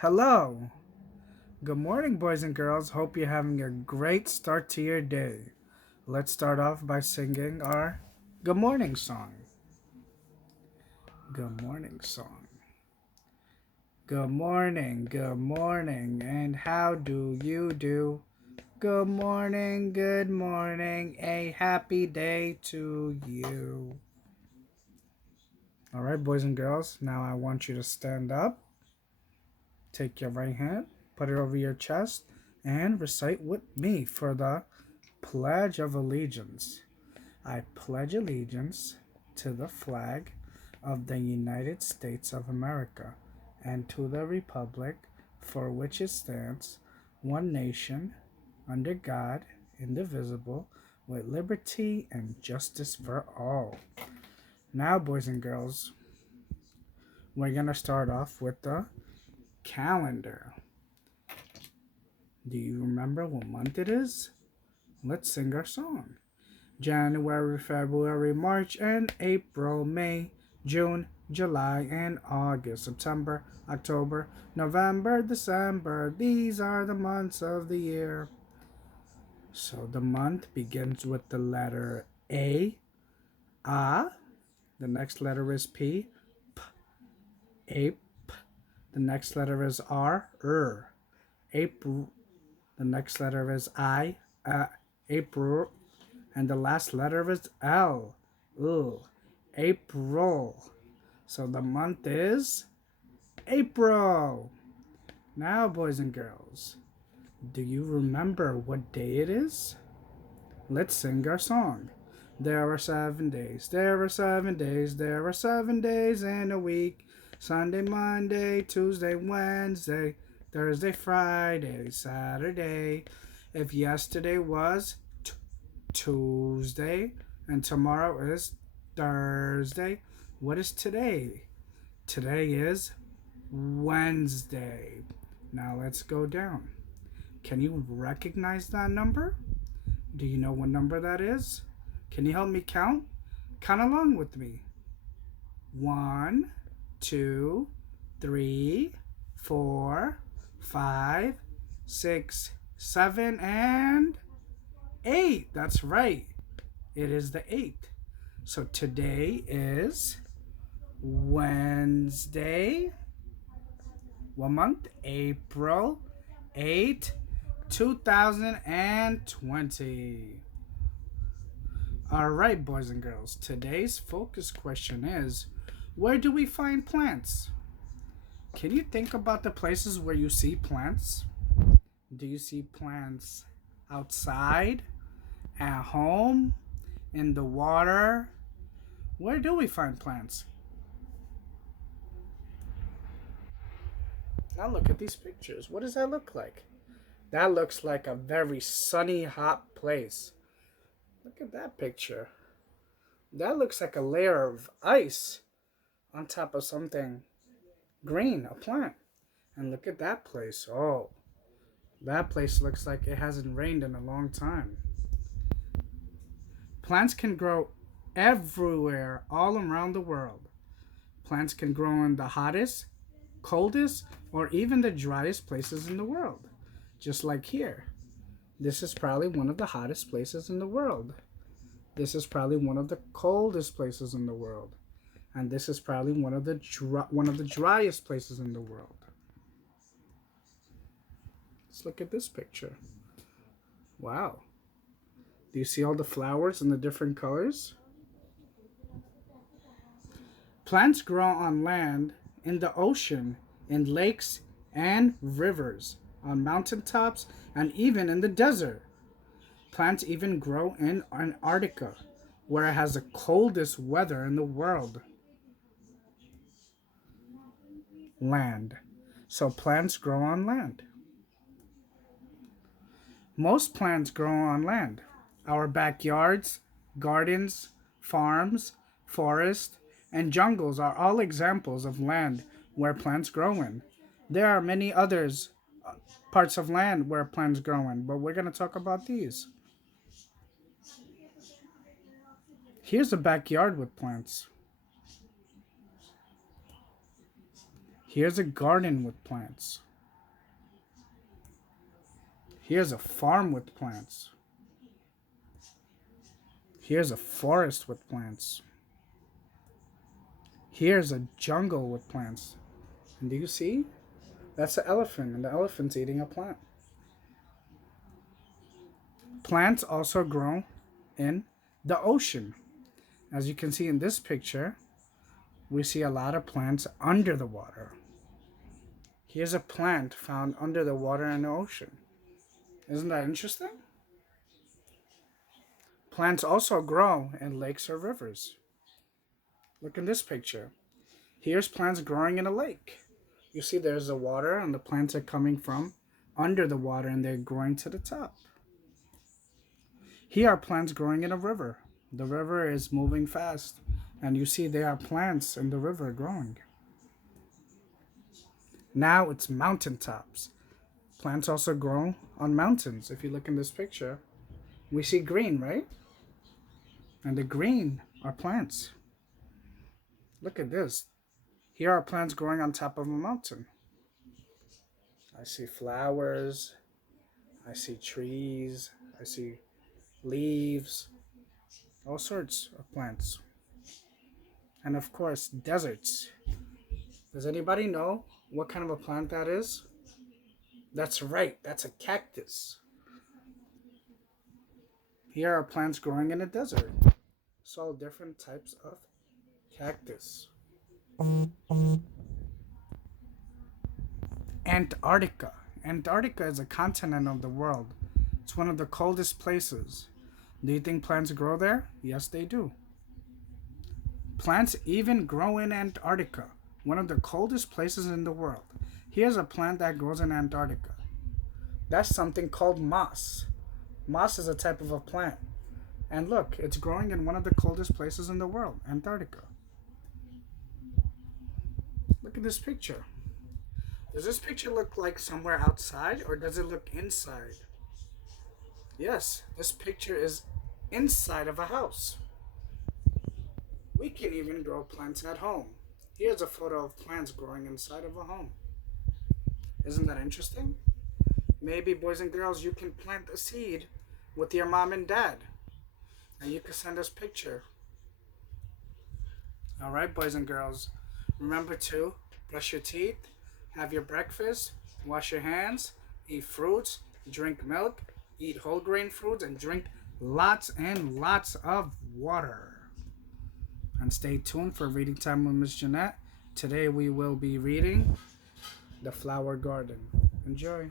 Hello. Good morning, boys and girls. Hope you're having a great start to your day. Let's start off by singing our good morning song. Good morning song. Good morning, and how do you do? Good morning, a happy day to you. All right, boys and girls, now I want you to stand up, take your right hand, put it over your chest, and recite with me for the Pledge of Allegiance. I pledge allegiance to the flag of the United States of America and to the republic for which it stands, one nation, under God, indivisible, with liberty and justice for all. Now, boys and girls, we're going to start off with the calendar. Do you remember what month it is? Let's sing our song. January, February, March, and April, May, June, July, and August, September, October, November, December. These are the months of the year. So the month begins with the letter A, A. The next letter is P, P, Ape. The next letter is R, April. The next letter is I, April. And the last letter is L. Ooh, April. So the month is April. Now, boys and girls, do you remember what day it is? Let's sing our song. There are 7 days, there are 7 days, there are 7 days in a week. Sunday, Monday, Tuesday, Wednesday, Thursday, Friday, Saturday. If yesterday was Tuesday and tomorrow is Thursday, what is today? Today is Wednesday. Now let's go down. Can you recognize that number? Do you know what number that is? Can you help me count? Count along with me. 1, 2, 3, 4, 5, 6, 7, and 8. That's right. It is the 8th. So today is Wednesday. What month? April 8, 2020. All right, boys and girls. Today's focus question is, where do we find plants? Can you think about the places where you see plants? Do you see plants outside, at home, in the water? Where do we find plants? Now look at these pictures. What does that look like? That looks like a very sunny, hot place. Look at that picture. That looks like a layer of ice on top of something green, a plant. And look at that place. Oh, that place looks like it hasn't rained in a long time. Plants can grow everywhere, all around the world. Plants can grow in the hottest, coldest, or even the driest places in the world. Just like here. This is probably one of the hottest places in the world. This is probably one of the coldest places in the world. And this is probably one of the driest places in the world. Let's look at this picture. Wow. Do you see all the flowers and the different colors? Plants grow on land, in the ocean, in lakes and rivers, on mountaintops, and even in the desert. Plants even grow in Antarctica, where it has the coldest weather in the world. Land. So plants grow on land. Most plants grow on land. Our backyards, gardens, farms, forests, and jungles are all examples of land where plants grow in. There are many others parts of land where plants grow in, but we're going to talk about these. Here's a backyard with plants. Here's a garden with plants. Here's a farm with plants. Here's a forest with plants. Here's a jungle with plants. And do you see? That's an elephant, and the elephant's eating a plant. Plants also grow in the ocean. As you can see in this picture, we see a lot of plants under the water. Here's a plant found under the water in the ocean. Isn't that interesting? Plants also grow in lakes or rivers. Look in this picture. Here's plants growing in a lake. You see there's the water and the plants are coming from under the water and they're growing to the top. Here are plants growing in a river. The river is moving fast and you see there are plants in the river growing. Now it's mountaintops. Plants also grow on mountains. If you look in this picture, we see green, right? And the green are plants. Look at this. Here are plants growing on top of a mountain. I see flowers. I see trees. I see leaves. All sorts of plants. And of course, deserts. Does anybody know what kind of a plant that is? That's right. That's a cactus. Here are plants growing in a desert. So different types of cactus. Antarctica. Antarctica is a continent of the world. It's one of the coldest places. Do you think plants grow there? Yes, they do. Plants even grow in Antarctica, one of the coldest places in the world. Here's a plant that grows in Antarctica. That's something called moss. Moss is a type of a plant. And look, it's growing in one of the coldest places in the world, Antarctica. Look at this picture. Does this picture look like somewhere outside or does it look inside? Yes, this picture is inside of a house. We can even grow plants at home. Here's a photo of plants growing inside of a home. Isn't that interesting? Maybe, boys and girls, you can plant a seed with your mom and dad. And you can send us a picture. Alright, boys and girls. Remember to brush your teeth, have your breakfast, wash your hands, eat fruits, drink milk, eat whole grain foods, and drink lots and lots of water. And stay tuned for reading time with Miss Jeanette. Today we will be reading The Flower Garden. Enjoy.